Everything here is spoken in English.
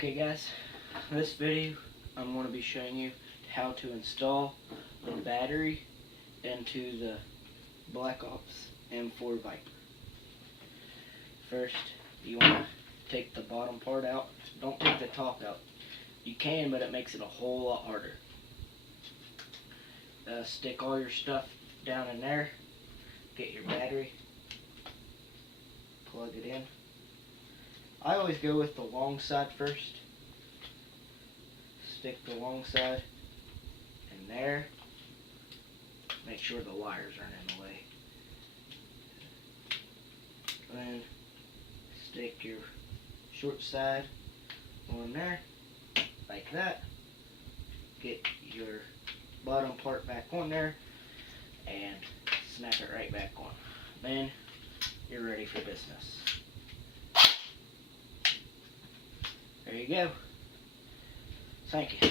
Okay guys, in this video I'm going to be showing you how to install the battery into the Black Ops M4 Viper. First, you want to take the bottom part out. Don't take the top out. You can, but it makes it a whole lot harder. Stick all your stuff down in there. Get your battery. Plug it in. I always go with the long side first. Stick the long side in there. Make sure the wires aren't in the way. Then stick your short side on there, like that. Get your bottom part back on there and snap it right back on. Then you're ready for business. There you go. Thank you.